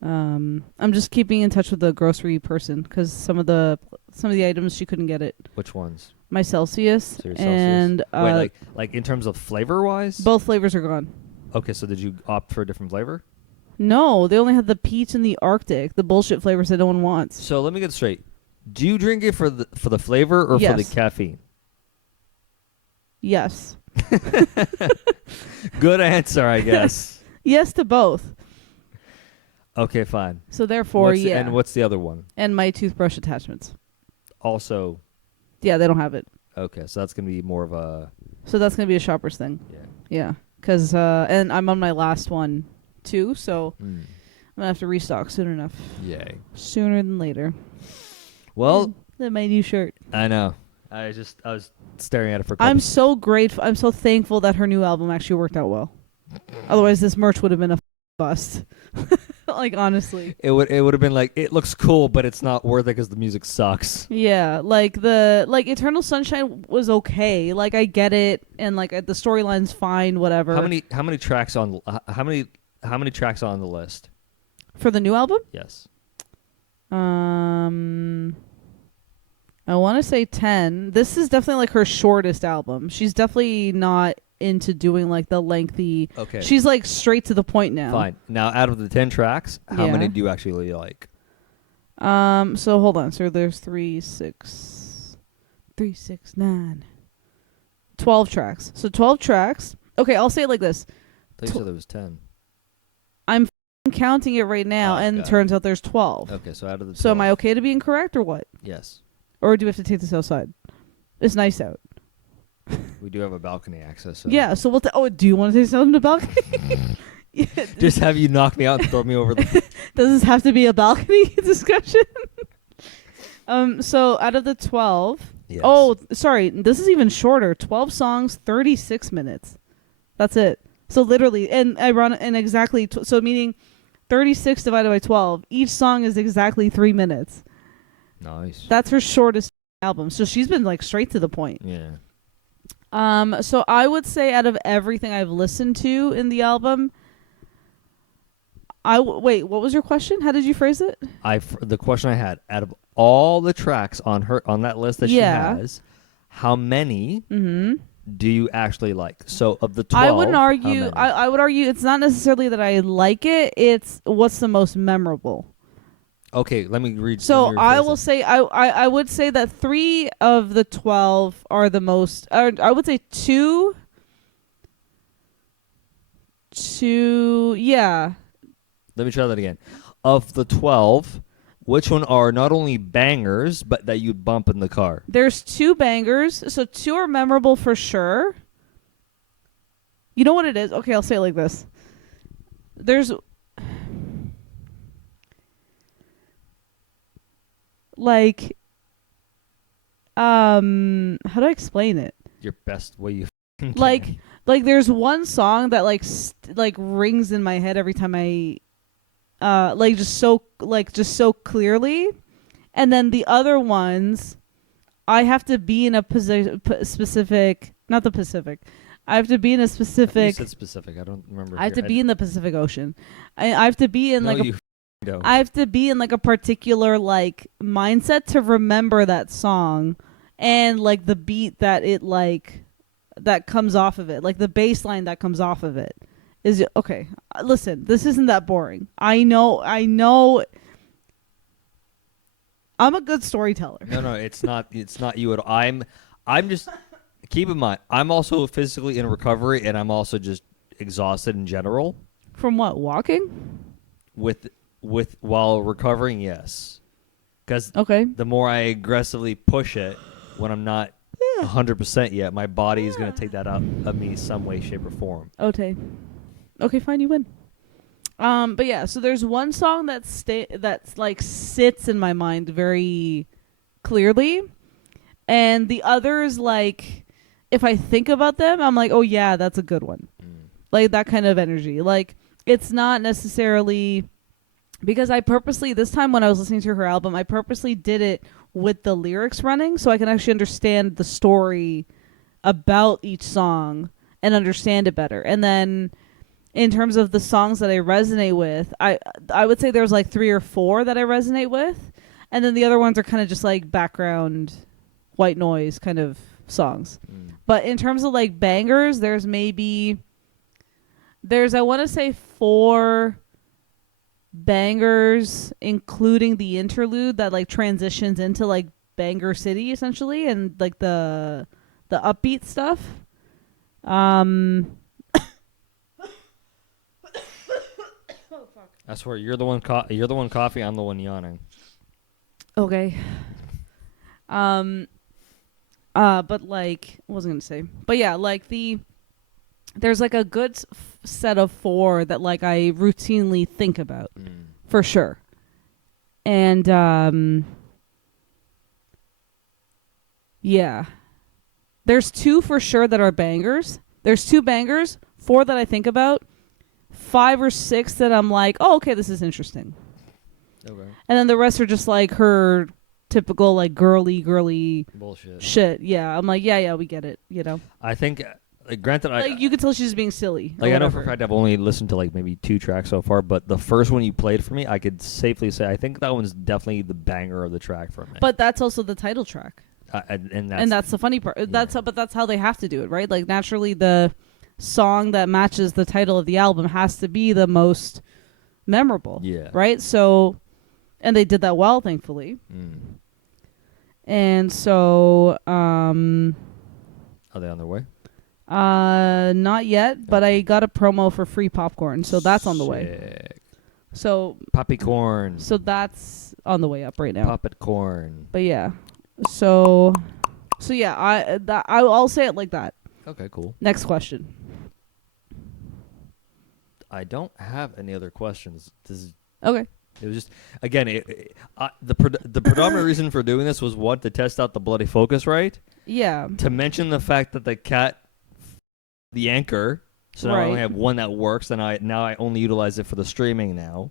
I'm just keeping in touch with the grocery person because some of the items she couldn't get it. Which ones? My Celsius and wait, like in terms of flavor wise? Both flavors are gone. Okay, so did you opt for a different flavor? No, they only had the peach and the Arctic, the bullshit flavors that no one wants. So let me get straight. Do you drink it for the flavor or for the caffeine? Yes. Good answer, I guess. Yes to both. Okay, fine. So therefore, And what's the other one? And my toothbrush attachments. Also. Yeah, they don't have it. Okay, so that's going to be more of a... So that's going to be a shopper's thing. Yeah. Yeah, because and I'm on my last one, too, so I'm going to have to restock soon enough. Yay. Sooner than later. Well... That's my new shirt. I know. I was staring at it for... I'm so grateful. I'm so thankful that her new album actually worked out well. Otherwise, this merch would have been a bust. Honestly, it would have been like, it looks cool, but it's not worth it because the music sucks. Yeah, Eternal Sunshine was okay. I get it, and the storyline's fine. Whatever. How many tracks on how many tracks on the list for the new album? Yes. I want to say 10. This is definitely her shortest album. She's definitely not into doing the lengthy. Okay. She's straight to the point now. Fine. Now, out of the 10 tracks, how many do you actually like? So hold on. So there's 3, 6, 9, 12 tracks. So 12 tracks. Okay, I'll say it like this. I thought you said there was 10. I'm counting it right now, and it turns out there's 12. Okay, so out of the 12. So am I okay to be incorrect or what? Yes. Or do we have to take this outside? It's nice out. We do have a balcony access. So. Yeah, so do you want to take something to the balcony? Yeah. Just have you knock me out and throw me over the... Does this have to be a balcony discussion? So out of the 12... Yes. Oh, sorry, this is even shorter. 12 songs, 36 minutes. That's it. So literally, and exactly... so meaning 36 divided by 12. Each song is exactly 3 minutes. Nice. That's her shortest album. So she's been straight to the point. Yeah. So I would say out of everything I've listened to in the album, wait, what was your question? How did you phrase it? The question I had, out of all the tracks on that list that she Yeah. has, how many Mm-hmm. do you actually like? So of the I wouldn't 12, how argue. many? I would argue it's not necessarily that I like it. It's what's the most memorable. Okay, let me read. Let me So I rephrase will it. say I would say that 3 of the 12 are the most. I would say two. Yeah, Let me try that again. Of the 12, which one are not only bangers but that you'd bump in the car? there's 2 bangers. So 2 are memorable for sure. You know what it is? Okay, I'll say it like this. There's like how do I explain it? Your best way you can. Like there's one song that like rings in my head every time I just so clearly, and then the other ones I have to be in a specific, not the Pacific. I have to be in a You specific. said specific. I don't remember. I have to be in the Pacific Ocean. I have to be in No, like a you don't. I have to be in like a particular like mindset to remember that song and like the beat that it like that comes off of it, like the bass line that comes off of it. Is okay. Listen, this isn't that boring. I know. I'm a good storyteller. No, it's not. It's not you at all. I'm just. Keep in mind, I'm also physically in recovery, and I'm also just exhausted in general. From what? Walking? With while recovering, yes, because Okay. the more I aggressively push it when I'm not 100% yet, my body is going to take that out of me some way, shape, or form. Okay, fine, you win. But yeah, so there's one song that's like sits in my mind very clearly, and the others like if I think about them, I'm like, oh yeah, that's a good one. Like that kind of energy. Like it's not necessarily because I purposely this time when I was listening to her album, I purposely did it with the lyrics running so I can actually understand the story about each song and understand it better. And then in terms of the songs that I resonate with, I would say there's like 3 or 4 that I resonate with, and then the other ones are kind of just like background white noise kind of songs. But in terms of like bangers, there's I want to say 4 bangers including the interlude that like transitions into like Banger City essentially and like the upbeat stuff. I swear, you're the one. You're the one coffee. I'm the one yawning. Okay. But like, what was I gonna say? But yeah, like there's like a good set of 4 that like I routinely think about for sure, and yeah, there's 2 for sure that are bangers. There's 2 bangers, 4 that I think about, 5 or 6 that I'm like, oh okay, this is interesting. Okay. And then the rest are just like her typical like girly Bullshit. shit. Yeah, I'm like, yeah, we get it. You know, I think, granted, like you could tell she's being silly. I know for a fact I've only listened to like maybe 2 tracks so far, but the first one you played for me, I could safely say I think that one's definitely the banger of the track for me. But that's also the title track, and that's the funny part. Yeah. But that's how they have to do it, right? Like naturally, the song that matches the title of the album has to be the most memorable. Yeah. Right. So, and they did that well, thankfully. And so, Are they on their way? not yet, but I got a promo for free popcorn, so that's on the way. Sick. So Poppy corn. So that's on the way up right now. Puppet corn. But yeah, so yeah, I'll say it like that. Okay, cool. Next question. I don't have any other questions. Okay. It was just, again, the predominant reason for doing this was to test out the bloody focus right. Yeah. To mention the fact that the cat, the anchor, so now I only have one that works, and now I only utilize it for the streaming now,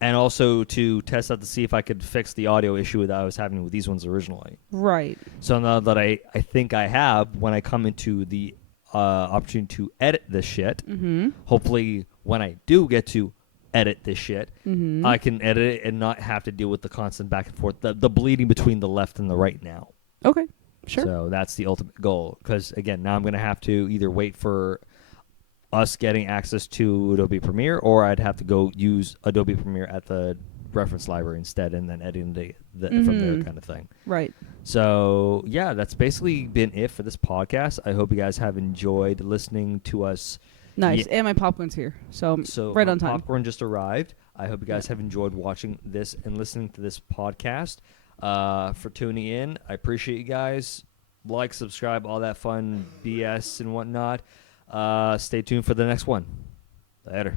and also to test out to see if I could fix the audio issue that I was having with these ones originally. Right. So now that I think I have, when I come into the opportunity to edit this shit, hopefully when I do get to edit this shit, I can edit it and not have to deal with the constant back and forth, the bleeding between the left and the right now. Okay. Sure. So that's the ultimate goal. Because, again, now I'm going to have to either wait for us getting access to Adobe Premiere, or I'd have to go use Adobe Premiere at the reference library instead and then editing from there kind of thing. Right. So, yeah, that's basically been it for this podcast. I hope you guys have enjoyed listening to us. Nice. And my popcorn's here. So right on time. Popcorn just arrived. I hope you guys have enjoyed watching this and listening to this podcast. For tuning in, I appreciate you guys. Like, subscribe, all that fun BS and whatnot. Stay tuned for the next one. Later.